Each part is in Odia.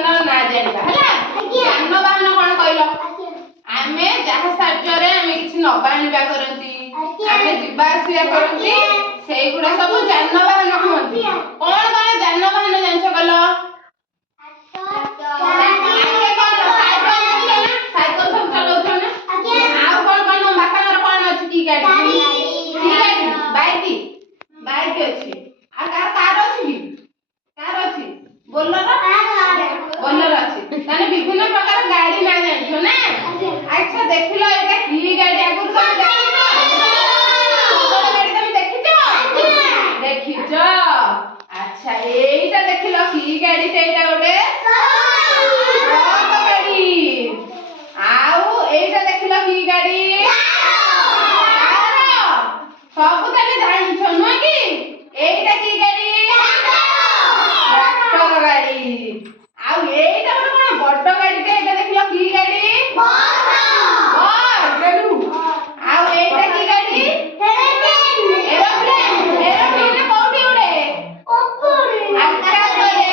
ଯାନବାହନ ନା ଜାଣିବା ହେଲା। ଯାନବାହନ କଣ କହିଲ? ଆମେ ଯାହା ସାହାଯ୍ୟରେ ଆମେ କିଛି ନବା ଆଣିବା କରନ୍ତି, ଆମେ ଯିବା ଆସିବା କରନ୍ତି, ସେଇଗୁଡା ସବୁ ଯାନବାହନ କୁହନ୍ତି। କଣ କଣ ଯାନବାହନ ଜାଣିଛ କହିଲ? ସାଇକେଲ ସବୁ ଚଲାଉଛ ନା? ଆଉ କଣ କଣ ତମ ବାପାଙ୍କର କଣ ଅଛି? କି ଗାଡି? ବାଇକ୍ ଅଛି। ଆଉ କାର ଅଛି କି? କାର ଅଛି। ବୋଲେରୋ ଅଛି। ତାହେଲେ ବିଭିନ୍ନ ପ୍ରକାର ଗାଡି ନା ଜାଣିଛ ନା? ଆଚ୍ଛା ଦେଖିଲ ଏଇଟା କି ଗାଡି? ଆଗରୁ ତମେ ଦେଖିଛ? ଗାଡି ତମେ ଦେଖିଛ? ଆଚ୍ଛା ଏଇଟା ଦେଖିଲ କି ଗାଡି? ସେଇଟା ଗୋଟେ ଟ୍ରକ୍ ଗାଡି। ଆଉ ଏଇଟା ଦେଖିଲ କି ଗାଡି? ସବୁ ତାହେଲେ ଜାଣିଛ ନୁହଁ କି? ଏଇଟା କି ଗାଡି? ଟ୍ରାକ୍ଟର ଗାଡି। ଆଉ ଏଇଟା ଗୋଟେ କଣ ବଡ ଗାଡିଟେ? ଏଇଟା ଦେଖିଲ କି ଗାଡି? ଆଉ ଏଇଟା କି ଗାଡି? ଏରୋପ୍ଲେନ। ଏରୋପ୍ଲେନ କୋଉଠି ଉଡେ? ଆକାଶରେ।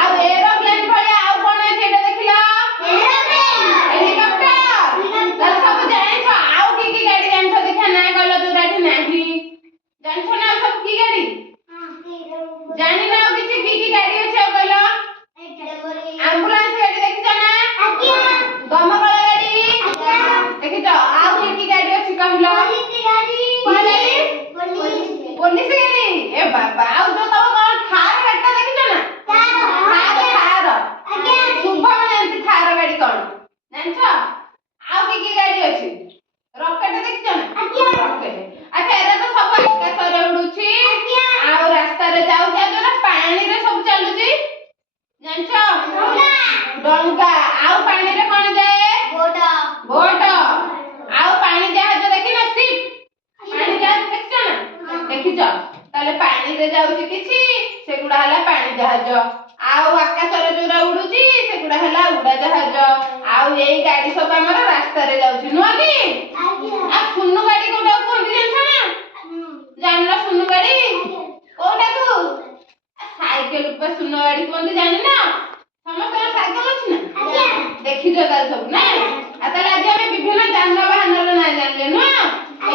ଆଉ ଏରୋପ୍ଲେନ ଭଳିଆ ଆଉ କଣ ଅଛି? ଏଇଟା ଦେଖିଲ? ହେଲିକପ୍ଟର। ତାହେଲେ ସବୁ ଜାଣିଛ। ଆଉ କି ଗାଡି ଜାଣିଛ? ଦେଖିଆ ନା କହିଲ ଯୋଉଟା ଏଠି ନାହିଁ। ଜାଣିଛ ନା ସବୁ କି ଗାଡି? ଜାଣିନା ଆଉ କିଛି କି ଗାଡି ଅଛି ଆଉ କହିଲ? ଆମ୍ବୁଲାନ୍ସ ଗାଡି ଦେଖିଛ ନା? ଦମକଳ ଗାଡି ଦେଖିଛ? ଆଉ କି ଗାଡି ଅଛି କହିଲ? ପୋଲିସ ଗାଡି। ଏ ବାବା। ଆଉ ଯୋଉ ତମ କଣ ଥାର ଗାଡିଟା ଦେଖିଛ ନା? ଥାର। ଶୁଭମ ଜାଣିଛି ଥାର ଗାଡି କଣ ଜାଣିଛ? ଆଉ କି ଗାଡି ଅଛି? ରକେଟ ଦେଖିଛ ନା? ରକେଟ। ଆଚ୍ଛା ଏରା ତ ସବୁ ଆକାଶରେ ଉଡୁଛି ଆଉ ରାସ୍ତାରେ ଯାଉଛି। ଆଉ ଯୋଉଟା ପାଣିରେ ସବୁ ଚାଲୁଛି ଜାଣିଛ? ଡଙ୍ଗା। ଆଉ ପାଣିରେ କଣ ଯାଏ? ବୋଟ। ଆଉ ପାଣି ଜାହାଜ ଦେଖିନ? ଶିପ୍। ପାଣି ଜାହାଜ ଦେଖିଛ ନା? ଦେଖିଛ? ତାହେଲେ ପାଣିରେ ଯାଉଛି କିଛି, ସେଗୁଡା ହେଲା ପାଣି ଜାହାଜ। ଆଉ ଆକାଶରେ ଯୋଉଟା ଉଡୁଛି ସେଗୁଡା ହେଲା ଉଡାଜାହାଜ। ଆଉ ଏଇ ଗାଡି ସବୁ ଆମର ରାସ୍ତାରେ ଯାଉଛି ନୁହଁ କି? ଆଉ ସୁନୁ ଗାଡି କୋଉଟା କୁହନ୍ତି ଜାଣିଛ ନା? ଜାଣିଲ ସୁନୁ ଗାଡି କୋଉଟାକୁ? ସାଇକେଲ କୁ ସୁନୁ ଗାଡି କୁହନ୍ତି। ଜାଣିନ? ସମସ୍ତଙ୍କର ସାଇକେଲ ଅଛି ନା? ଦେଖିଛ ତାହେଲେ ସବୁ ନା? ଆଉ ତାହେଲେ ଆଜି ଆମେ ବିଭିନ୍ନ ଯାନବାହନର ନାଁ ଜାଣିଲେ ନୁହଁ?